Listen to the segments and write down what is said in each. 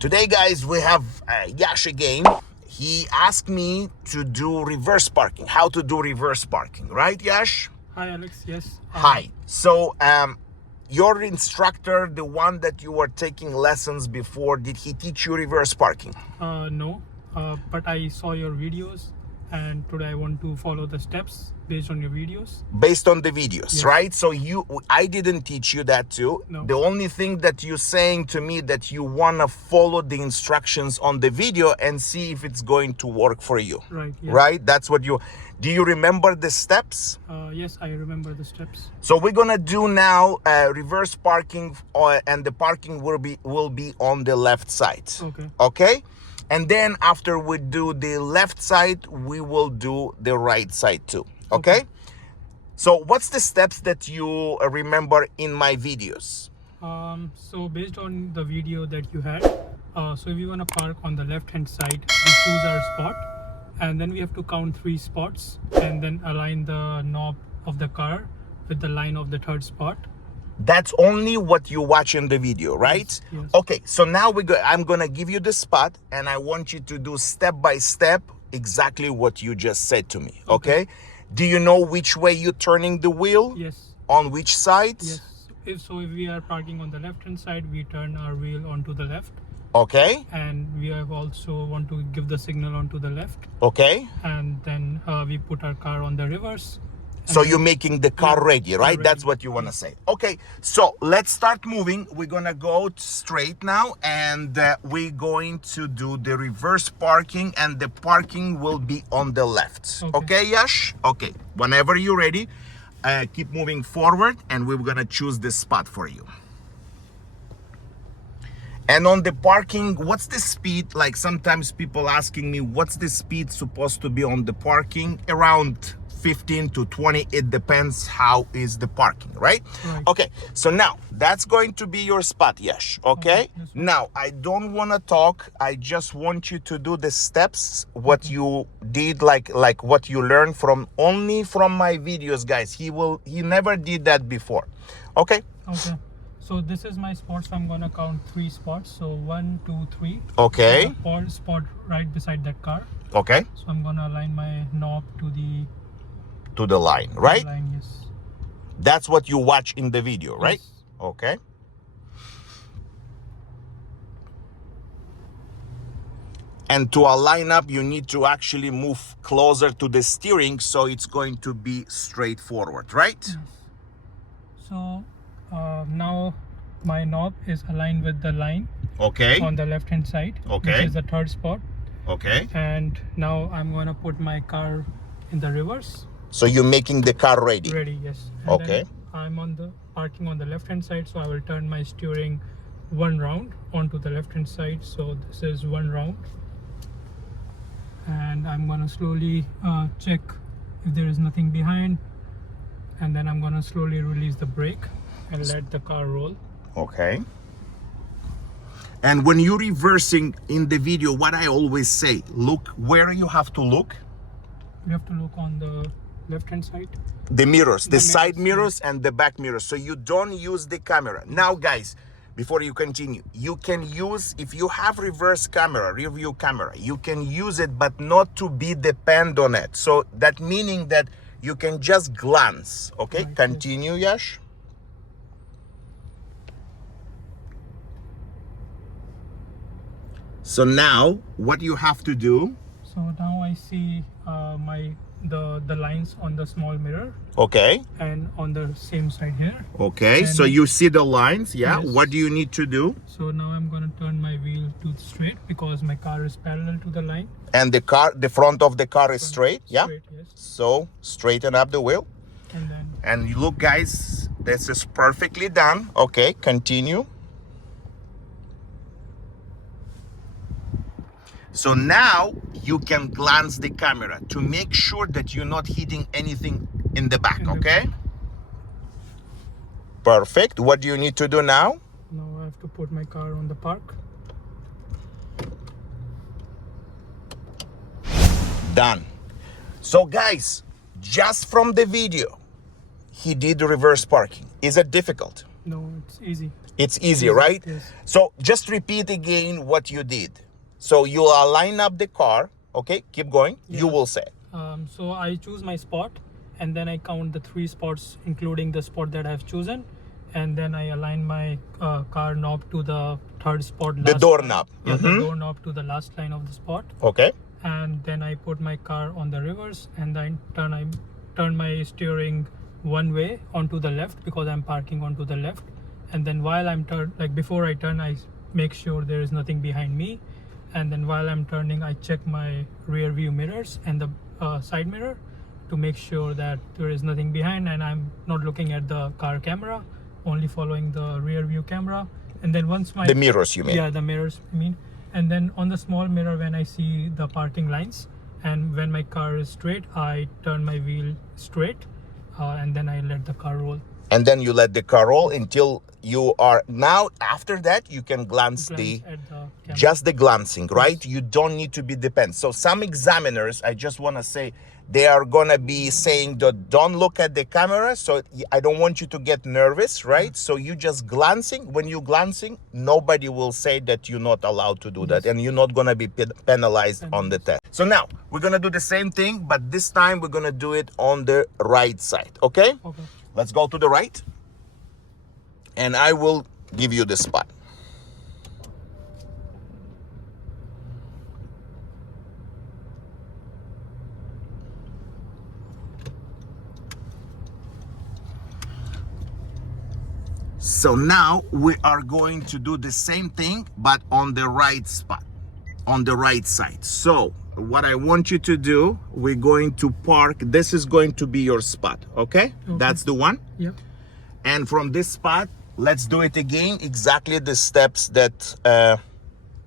Today, guys, we have Yash again. He asked me to do reverse parking, how to do reverse parking, right, Yash? Hi, Alex. Yes. Hi. So, your instructor, the one that you were taking lessons before, did he teach you reverse parking? No, but I saw your videos, and today I want to follow the steps based on your videos. Based on the videos, Yes. right? So I didn't teach you that too. No. The only thing that you're saying to me that you want to follow the instructions on the video and see if it's going to work for you. Right. Yes. Right? That's what do you remember the steps? Yes, I remember the steps. So we're gonna do now reverse parking, and the parking will be on the left side. Okay. Okay, and then after we do the left side, we will do the right side too. Okay. So what's the steps that you remember in my videos? So based on the video that you had, so if you want to park on the left hand side, we choose our spot, and then we have to count 3 spots and then align the knob of the car with the line of the third spot. That's only what you watch in the video, right? Yes, yes. Okay, so now I'm gonna give you the spot, and I want you to do step by step exactly what you just said to me. Okay? Do you know which way you're turning the wheel? Yes. On which side? Yes. If we are parking on the left hand side, we turn our wheel onto the left, Okay. and we have also want to give the signal onto the left, Okay. and then we put our car on the reverse. So you're making the car ready, right? ready. That's what you want to say. Okay, so let's start moving. We're going to go straight now, and we're going to do the reverse parking, and the parking will be on the left. Okay, Yash? Okay, whenever you're ready, keep moving forward, and we're going to choose this spot for you. And on the parking, what's the speed? Like sometimes people asking me, what's the speed supposed to be on the parking? Around 15 to 20, it depends how is the parking, right? Okay, so now that's going to be your spot, Yash. Okay, Yes. now I don't want to talk. I just want you to do the steps, what you did, like what you learned only from my videos, guys. He never did that before. Okay. So this is my spot, so I'm gonna count 3 spots. So 1, 2, 3. Okay. So the spot right beside that car. Okay. So I'm gonna align my knob to the line, right? line. Yes. That's what you watch in the video, right? Yes. Okay. And to align up, you need to actually move closer to the steering, so it's going to be straightforward, right? Yes. So now my knob is aligned with the line on the left hand side, which is the third spot. Okay. And now I'm gonna put my car in the reverse. So you're making the car ready? Ready, yes. And Okay. then I'm parking on the left hand side, so I will turn my steering 1 round onto the left hand side. So this is 1 round, and I'm gonna slowly check if there is nothing behind, and then I'm gonna slowly release the brake and let the car roll. Okay. And when you're reversing in the video, what I always say, look where you have to look. You have to look on the left hand side. The mirrors, the side mirrors, mirrors and the back mirrors. So you don't use the camera. Now, guys, before you continue, you can use, if you have reverse camera, review camera, you can use it, but not to be depend on it. So that meaning that you can just glance. Okay, Right. continue, Yash. So now what you have to do. So now I see the lines on the small mirror. Okay. And on the same side here. Okay. So you see the lines. Yeah. Yes. What do you need to do? So now I'm going to turn my wheel to straight because my car is parallel to the line. And the front of the car is straight. Yeah. Straight, yes. So straighten up the wheel. And you look, guys, this is perfectly done. Okay. Continue. So now you can glance the camera to make sure that you're not hitting anything in the back, okay? Perfect. What do you need to do now? Now I have to put my car on the park. Done. So guys, just from the video, he did reverse parking. Is it difficult? No, it's easy. It's easy, right? Yes. So just repeat again what you did. So you line up the car. Okay, keep going. You Yes. will say. So I choose my spot, and then I count the 3 spots, including the spot that I've chosen, and then I align my car knob to the 3rd spot. The doorknob. Yeah, the doorknob to the last line of the spot. Okay. And then I put my car on the reverse, and then I turn my steering one way onto the left because I'm parking onto the left. And then while I'm before I turn, I make sure there is nothing behind me. And then while I'm turning, I check my rear view mirrors and the side mirror to make sure that there is nothing behind, and I'm not looking at the car camera, only following the rear view camera. And then once The mirrors, you mean? Yeah, the mirrors, I mean. And then on the small mirror, when I see the parking lines and when my car is straight, I turn my wheel straight, and then I let the car roll. And then you let the car roll until you are now. After that, you can glance At the camera. just the glancing, right? You don't need to be dependent. So some examiners, I just want to say, they are gonna be saying that don't look at the camera. So I don't want you to get nervous, right? So you just glancing. When you glancing, nobody will say that you're not allowed to do that, and you're not gonna be penalized on the test. So now we're gonna do the same thing, but this time we're gonna do it on the right side. Okay? Okay. Let's go to the right, and I will give you the spot. So now we are going to do the same thing, but on the right spot, on the right side. So what I want you to do, we're going to park. This is going to be your spot, okay? That's the one. Yep. And from this spot, let's do it again, exactly the steps that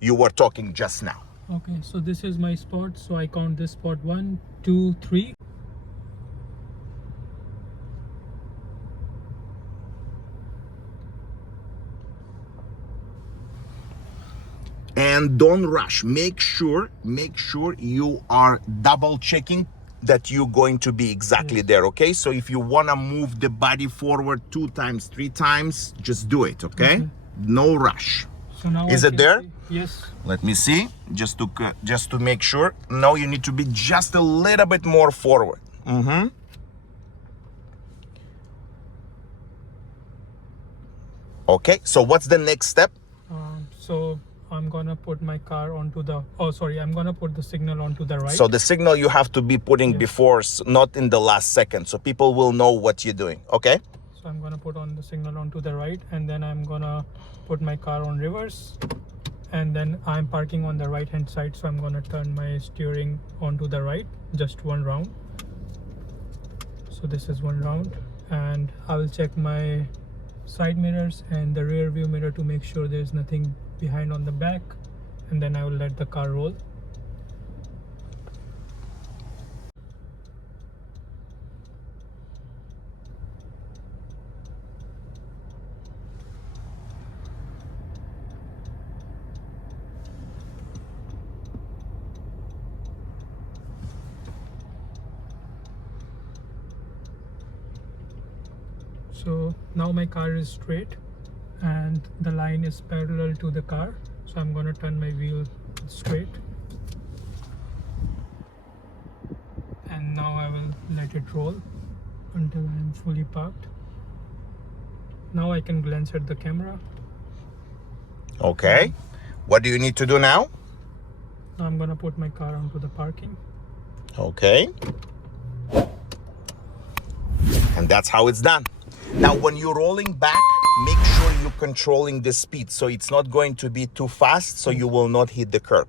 you were talking just now. Okay, so this is my spot. So I count this spot 1, 2, 3. And don't rush. Make sure you are double checking that you're going to be exactly there, okay? So if you want to move the body forward 2 times, 3 times, just do it, okay? No rush. So now Is it there? Yes. Let me see, just to make sure. No, you need to be just a little bit more forward. Okay, so what's the next step? So I'm gonna put my car onto the, I'm gonna put the signal onto the right. So the signal you have to be putting before, not in the last second, so people will know what you're doing, okay? So I'm gonna put on the signal onto the right, and then I'm gonna put my car on reverse, and then I'm parking on the right hand side, so I'm gonna turn my steering onto the right, just 1 round. So this is 1 round, and I will check my side mirrors and the rear view mirror to make sure there's nothing behind on the back, and then I will let the car roll. So now my car is straight and the line is parallel to the car, so I'm going to turn my wheel straight, and now I will let it roll until I am fully parked. Now I can glance at the camera. Okay, what do you need to do now? Now I'm going to put my car onto the parking. Okay, and that's how it's done. Now when you're rolling back, make sure you're controlling the speed, so it's not going to be too fast, so you will not hit the curb.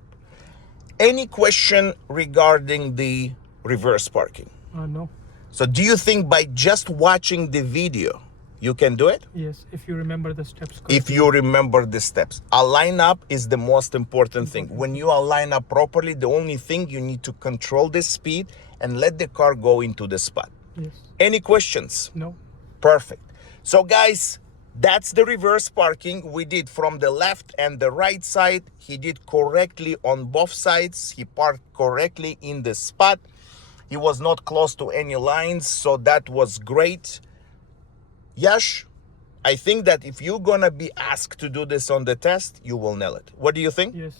Any question regarding the reverse parking? No. So do you think by just watching the video you can do it? Yes, if you remember the steps correctly. If you remember the steps. Align up is the most important thing. When you align up properly, the only thing you need to control the speed and let the car go into the spot. Yes. Any questions? No. Perfect. So guys, that's the reverse parking. We did from the left and the right side. He did correctly on both sides. He parked correctly in the spot. He was not close to any lines, so that was great. Yash, I think that if you're gonna be asked to do this on the test, you will nail it. What do you think? Yes,